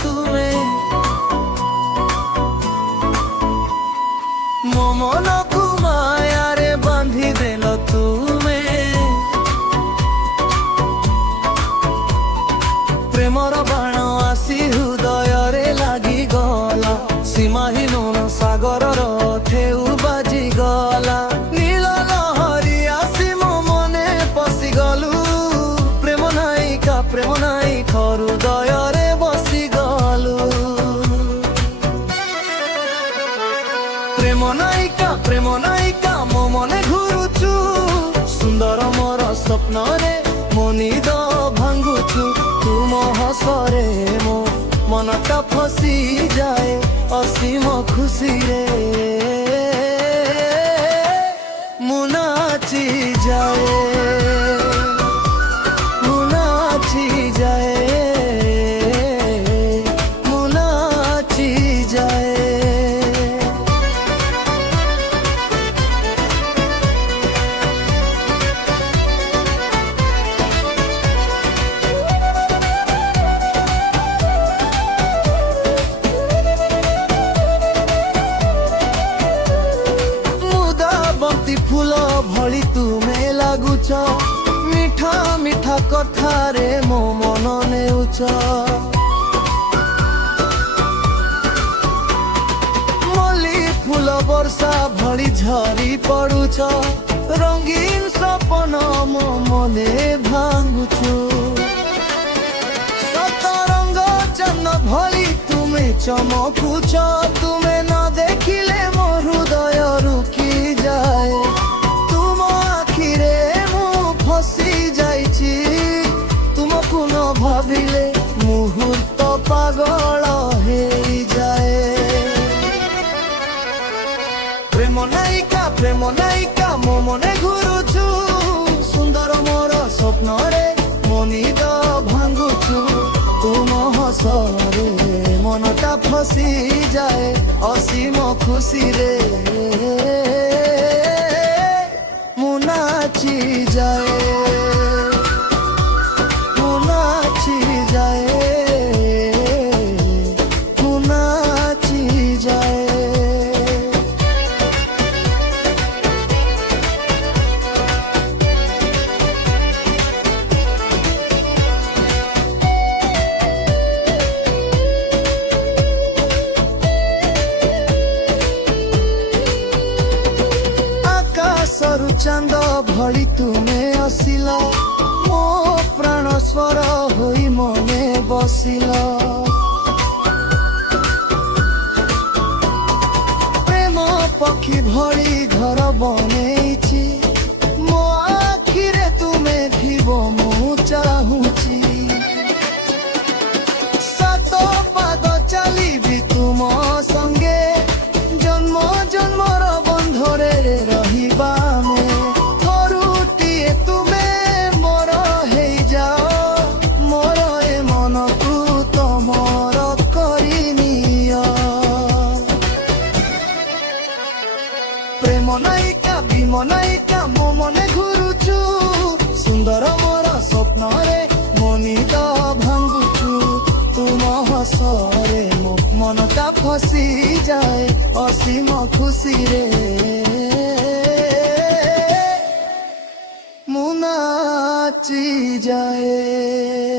ତୁମେ ମୋ ମନକୁ ମାୟାରେ ବାନ୍ଧିଦେଲ ତୁମେ ପ୍ରେମର ବାଣ ଆସି ହୃଦୟରେ ଲାଗିଗଲା ସୀମାହୀନ ସାଗରର ଢେଉ ବାଜିଗଲା ନୀଳ ଲହରୀ ଆସି ମୋ ମନେ ପଶିଗଲୁ ପ୍ରେମ ନାୟିକା ହୃଦୟରେ ବସିଗଲୁ ପ୍ରେମ ନାୟିକା ମୋ ମନେ ଘୁରୁଛୁ ସୁନ୍ଦର ମୋର ସ୍ୱପ୍ନରେ ମୋ ନିଦ ଭାଙ୍ଗୁଛୁ ତୁମ ହସରେ ମୋ ମନଟା ଫସିଯାଏ ଅସୀମ ଖୁସିରେ ମୁଁ ନାଚିଯାଏ फूल भली तुमे लागुच मिठा मिठा कथारे मो मन नेउच मल्ली फूल वर्षा भली झरी पड़ुच रंगीन सपन मो मने भांगुछु सतरंग चंद भली तुमे चमकुच तुमे न देखिले मो हृदय रुकी जाए तुम आखिरे मु फसी जाइछि तुमको न भाविले मुहूर्त पागल हे जाए प्रेम नायिका मो मने घुरुछु सुंदर मोर स्वप्न रे मो निद भांगुछु तुम हसरे मनटा फसी जाए असीम खुशी रे मु नाची जाए सरू चांद भली तुमे आसिला मो प्राण स्वर होई मने बसिला प्रेम पक्षी भली घर बनेइछि मो आखिरे तुमे थिबो मु चाहुछि सात पाद चलिबि तुम संगे जन्म जन्मर बंधरे रहिबा भीम नायिका मो मने घुरुछु सुंदर मोर स्वप्न रे मो निद भांगुछु तुम हसरे मो मनटा फसी जाए असीम खुशी रे मु नाची जाए।